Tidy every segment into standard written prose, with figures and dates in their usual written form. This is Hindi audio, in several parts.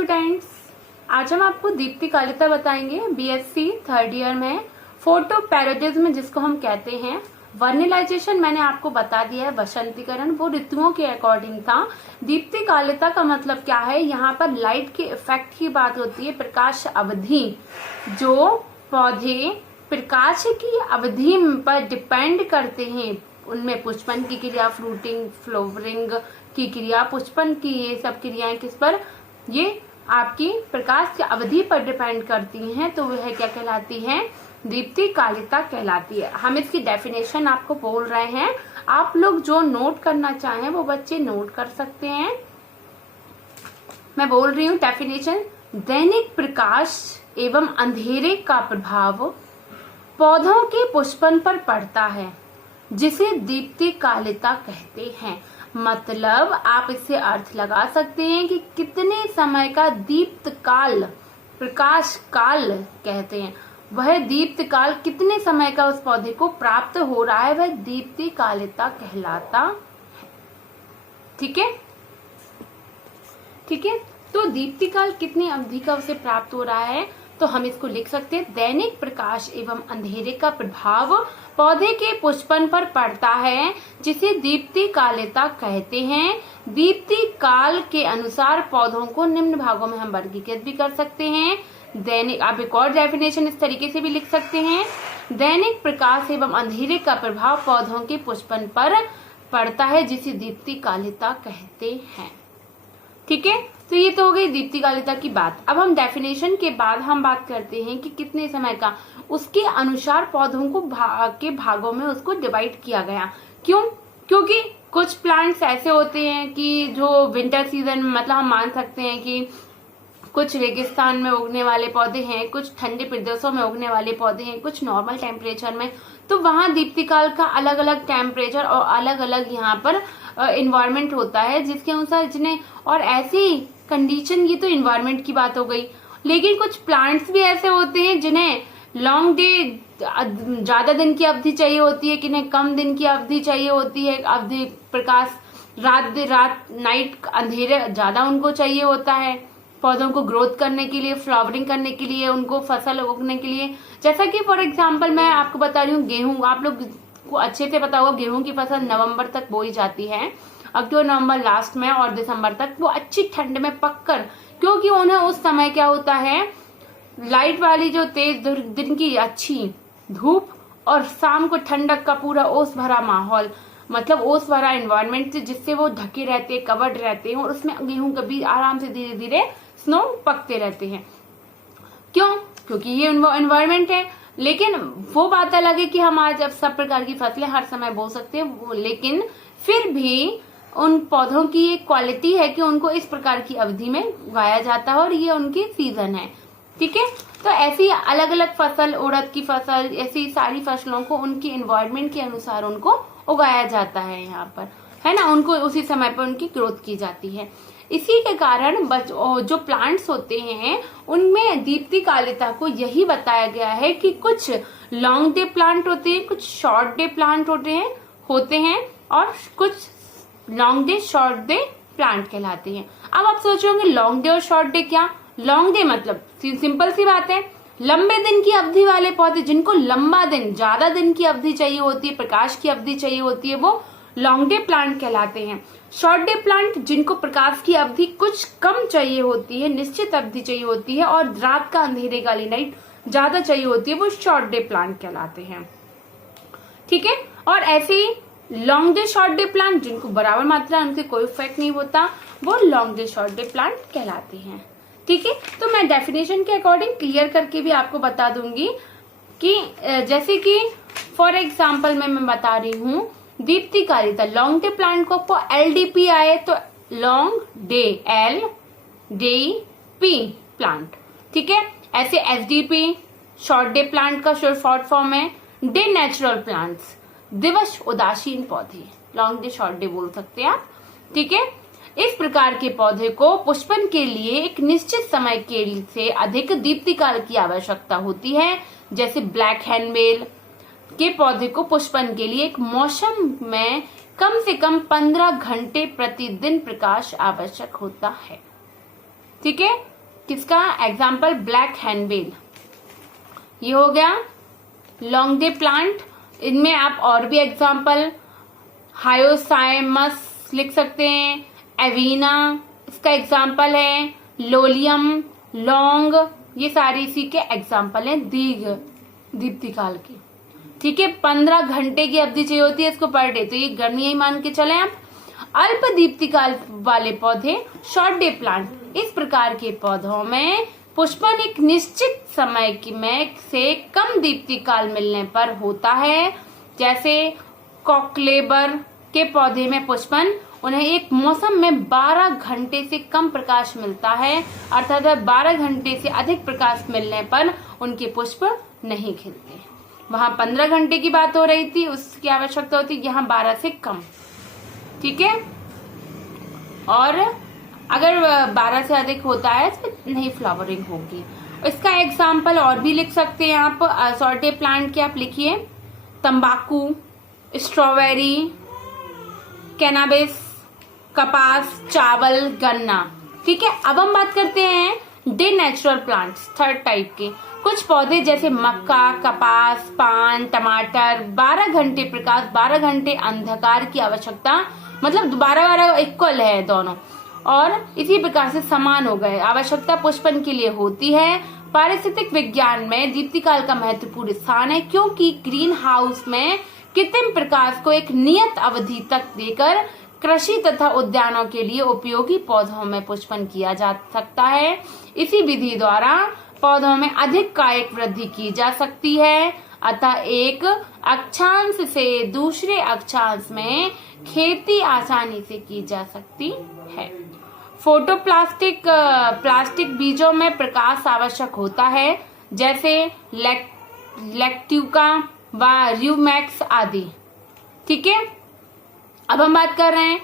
स्टूडेंट्स, आज हम आपको दीप्तिकालिता बताएंगे। बीएससी थर्ड ईयर में फोटोपैरोडिज्म जिसको हम कहते हैं। वर्निलाइजेशन मैंने आपको बता दिया है, वसंतीकरण वो ऋतुओं के अकॉर्डिंग था। दीप्तिकालिता का मतलब क्या है, यहाँ पर लाइट के इफेक्ट की बात होती है। प्रकाश अवधि, जो पौधे प्रकाश की अवधि पर डिपेंड करते हैं, उनमें पुष्पन की क्रिया, फ्रूटिंग, फ्लावरिंग की क्रिया, पुष्पन की ये सब क्रियाएं किस पर, ये आपकी प्रकाश की अवधि पर डिपेंड करती हैं, तो वह क्या कहलाती है, दीप्तिकालिता कहलाती है। हम इसकी डेफिनेशन आपको बोल रहे हैं, आप लोग जो नोट करना चाहें वो बच्चे नोट कर सकते हैं। मैं बोल रही हूँ डेफिनेशन। दैनिक प्रकाश एवं अंधेरे का प्रभाव पौधों के पुष्पन पर पड़ता है, जिसे दीप्तिकालिता कहते हैं। मतलब आप इससे अर्थ लगा सकते हैं कि कितने समय का दीप्त काल, प्रकाश काल कहते हैं, वह दीप्त काल कितने समय का उस पौधे को प्राप्त हो रहा है, वह दीप्तिकालिता कहलाता है। ठीक है, ठीक है। तो दीप्तिकाल कितनी अवधि का उसे प्राप्त हो रहा है, तो हम इसको लिख सकते हैं, दैनिक प्रकाश एवं अंधेरे का प्रभाव पौधे के पुष्पन पर पड़ता है, जिसे दीप्तिकालिता कहते हैं। दीप्तिकाल के अनुसार पौधों को निम्न भागों में हम वर्गीकृत भी कर सकते हैं। दैनिक, आप एक और डेफिनेशन इस तरीके से भी लिख सकते हैं, दैनिक प्रकाश एवं अंधेरे का प्रभाव पौधों के पुष्पन पर पड़ता है, जिसे दीप्तिकालिता कहते हैं। ठीक है, तो ये तो हो गई दीप्तिकालिता की बात। अब हम डेफिनेशन के बाद हम बात करते हैं कि कितने समय का, उसके अनुसार पौधों को के भागों में उसको डिवाइड किया गया। क्यों? क्योंकि कुछ प्लांट्स ऐसे होते हैं कि जो विंटर सीजन में, मतलब हम मान सकते हैं कि कुछ रेगिस्तान में उगने वाले पौधे हैं, कुछ ठंडे प्रदेशों में उगने वाले पौधे हैं, कुछ नॉर्मल टेम्परेचर में, तो वहां दीप्तिकाल का अलग अलग टेम्परेचर और अलग अलग यहाँ पर इन्वायरमेंट होता है, जिसके अनुसार जिन्हें, और ऐसी कंडीशन, ये तो इन्वायरमेंट की बात हो गई। लेकिन कुछ प्लांट्स भी ऐसे होते हैं जिन्हें लॉन्ग डे, ज्यादा दिन की अवधि चाहिए होती है, किन्हें कम दिन की अवधि चाहिए होती है, अवधि प्रकाश, रात नाइट अंधेरे ज्यादा उनको चाहिए होता है, पौधों को ग्रोथ करने के लिए, फ्लावरिंग करने के लिए, उनको फसल उगने के लिए। जैसा कि फॉर एग्जाम्पल मैं आपको बता रही हूँ, गेहूं, आप लोग को अच्छे से पता होगा, गेहूं की फसल नवंबर तक बोई जाती है, अक्टूबर नवंबर लास्ट में, और दिसंबर तक वो अच्छी ठंड में पककर, क्योंकि उन्हें उस समय क्या होता है, लाइट वाली जो तेज दिन की अच्छी धूप और शाम को ठंडक का पूरा ओस भरा माहौल, मतलब ओस भरा एनवायरनमेंट, जिससे वो ढके रहते हैं, कवर्ड रहते हैं, और उसमें गेहूं कभी आराम से धीरे धीरे स्नो पकते रहते हैं। क्यों? क्योंकि ये एनवायरनमेंट है। लेकिन वो बात अलग है कि हम आज अब सब प्रकार की फसलें हर समय बो सकते हैं, लेकिन फिर भी उन पौधों की एक क्वालिटी है कि उनको इस प्रकार की अवधि में उगाया जाता है, और ये उनकी सीजन है। ठीक है, तो ऐसी अलग अलग फसल, उड़द की फसल, ऐसी सारी फसलों को उनकी एनवायरनमेंट के अनुसार उनको उगाया जाता है यहाँ पर, है ना, उनको उसी समय पर उनकी ग्रोथ की जाती है। इसी के कारण जो प्लांट्स होते हैं उनमें दीप्तिकालिता को यही बताया गया है कि कुछ लॉन्ग डे प्लांट होते हैं, कुछ शॉर्ट डे प्लांट होते हैं और कुछ long day short day plant कहलाते हैं। अब आप सोच रहे होंगे लॉन्ग डे और शॉर्ट डे क्या? लॉन्ग डे मतलब सिंपल सी बात है, लंबे दिन की अवधि वाले पौधे, जिनको लंबा दिन, ज्यादा दिन की अवधि चाहिए होती है, प्रकाश की अवधि चाहिए होती है, वो लॉन्ग डे प्लांट कहलाते हैं। शॉर्ट डे प्लांट, जिनको प्रकाश की अवधि कुछ कम चाहिए होती है, निश्चित अवधि चाहिए होती है, और रात का अंधेरे वाली नाइट ज्यादा चाहिए होती है, वो शॉर्ट डे प्लांट कहलाते हैं। ठीक है, और ऐसे ही long day short day plant, जिनको बराबर मात्रा उनसे कोई इफेक्ट नहीं होता, वो long day short day plant कहलाते हैं। ठीक है, तो मैं डेफिनेशन के अकॉर्डिंग क्लियर करके भी आपको बता दूंगी कि जैसे कि फॉर एग्जाम्पल मैं बता रही हूँ, दीप्तिकालिता लॉन्ग डे प्लांट को आपको LDP आए तो लॉन्ग डे, LDP प्लांट। ठीक है, ऐसे SDP शॉर्ट डे प्लांट का शॉर्ट फॉर्म है, डे नेचुरल प्लांट्स, दिवस उदासीन पौधे, लॉन्ग डे शॉर्ट डे बोल सकते हैं आप। ठीक है, इस प्रकार के पौधे को पुष्पन के लिए एक निश्चित समय के से अधिक दीप्तिकाल की आवश्यकता होती है। जैसे ब्लैक हैंडमेल के पौधे को पुष्पन के लिए एक मौसम में कम से कम 15 घंटे प्रतिदिन प्रकाश आवश्यक होता है। ठीक है, किसका एग्जाम्पल, ब्लैक हैंडबिल, ये हो गया। लॉन्ग डे प्लांट, इनमें आप और भी एग्जाम्पल हायोसाइमस लिख सकते हैं, एवीना इसका एग्जाम्पल है, लोलियम, लौंग, ये सारी इसी के एग्जाम्पल हैं दीर्घ दीप्तिकाल की। ठीक है, 15 घंटे की अवधि चाहिए होती है इसको पर डे, तो ये गर्मी ही मान के चले आप। अल्प दीप्तिकाल वाले पौधे, शॉर्ट डे प्लांट, इस प्रकार के पौधों में पुष्पन एक निश्चित समय की में से कम दीप्तिकाल मिलने पर होता है। जैसे कॉकलेबर के पौधे में पुष्पन, उन्हें एक मौसम में 12 घंटे से कम प्रकाश मिलता है, अर्थात 12 घंटे से अधिक प्रकाश मिलने पर उनके पुष्प नहीं खिलते। वहां 15 घंटे की बात हो रही थी, उसकी आवश्यकता होती, यहाँ 12 से कम। ठीक है, और अगर 12 से अधिक होता है तो नहीं फ्लावरिंग होगी। इसका एग्जाम्पल और भी लिख सकते हैं आप, शॉर्ट डे प्लांट के आप लिखिए, तंबाकू, स्ट्रॉबेरी, कैनाबिस, कपास, चावल, गन्ना। ठीक है, अब हम बात करते हैं day natural plants, third type के। कुछ पौधे जैसे मक्का, कपास, पान, टमाटर, 12 घंटे प्रकाश, 12 घंटे अंधकार की आवश्यकता, मतलब 12-12 इक्वल है दोनों, और इसी प्रकार से समान हो गए, आवश्यकता पुष्पन के लिए होती है। पारिस्थितिक विज्ञान में दीप्तिकाल का महत्वपूर्ण स्थान है, क्योंकि ग्रीन हाउस में कृत्रिम प्रकाश को एक नियत अवधि तक देकर कृषि तथा उद्यानों के लिए उपयोगी पौधों में पुष्पन किया जा सकता है। इसी विधि द्वारा पौधों में अधिक कायिक वृद्धि की जा सकती है, अतः एक अक्षांश से दूसरे अक्षांश में खेती आसानी से की जा सकती है। फोटोप्लास्टिक, प्लास्टिक बीजों में प्रकाश आवश्यक होता है, जैसे लैक्ट्यूका व र्यूमैक्स आदि। ठीक है, अब हम बात कर रहे हैं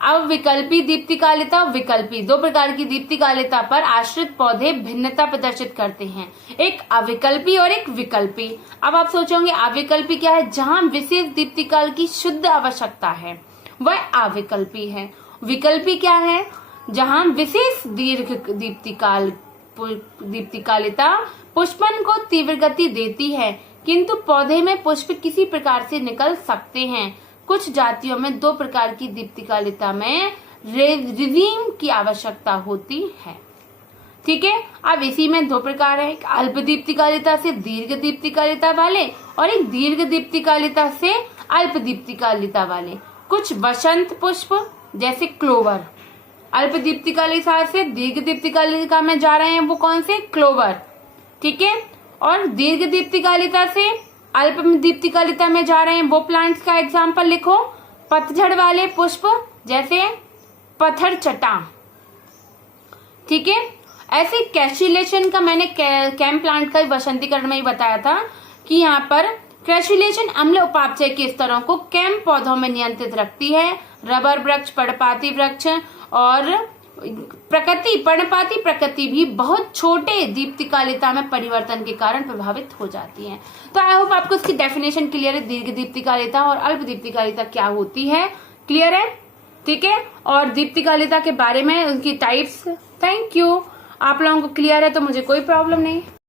अविकल्पी दीप्तिकालिता। विकल्पी, दो प्रकार की दीप्तिकालिता पर आश्रित पौधे भिन्नता प्रदर्शित करते हैं, एक अविकल्पी और एक विकल्पी। अब आप सोचोगे अविकल्पी क्या है, जहां विशेष दीप्तिकाल की शुद्ध आवश्यकता है, वह अविकल्पी है। विकल्पी क्या है, जहां विशेष दीर्घ दीप्तिकालिता पुष्पन को तीव्र गति देती है, किंतु पौधे में पुष्प किसी प्रकार से निकल सकते हैं। कुछ जातियों में 2 प्रकार की दीप्तिकालिता में रिजीम की आवश्यकता होती है। ठीक है, अब इसी में 2 प्रकार है, एक अल्प दीप्तिकालिता से दीर्घ दीप्तिकालिता वाले और एक दीर्घ दीप्तिकालिता से अल्प दीप्तिकालिता वाले। कुछ वसंत पुष्प जैसे क्लोवर अल्प दीप्तिकालिता से दीर्घ दीप्तिकालिता में जा रहे हैं, वो कौन से, क्लोवर। ठीक है, और दीर्घ दीप्तिकालिता से अल्प दीप्तिकालिता में जा रहे हैं, वो प्लांट्स का एग्जाम्पल लिखो, पतझड़ वाले पुष्प जैसे पत्थर चट्टा। ठीक है, ऐसे कैस्युलेशन का मैंने कैम प्लांट का वसंतीकरण में ही बताया था कि यहाँ पर कैस्युलेशन अम्ल उपापचय के स्तरों को कैम पौधों में नियंत्रित रखती है। रबर वृक्ष, पर्णपाती वृक्ष और पर्णपाती प्रकृति भी बहुत छोटे दीप्तिकालिता में परिवर्तन के कारण प्रभावित हो जाती है। तो आई होप आपको इसकी डेफिनेशन क्लियर है, दीर्घ दीप्तिकालिता और अल्प दीप्तिकालिता क्या होती है, क्लियर है। ठीक है, और दीप्तिकालिता के बारे में उनकी टाइप्स। थैंक यू, आप लोगों को क्लियर है तो मुझे कोई प्रॉब्लम नहीं।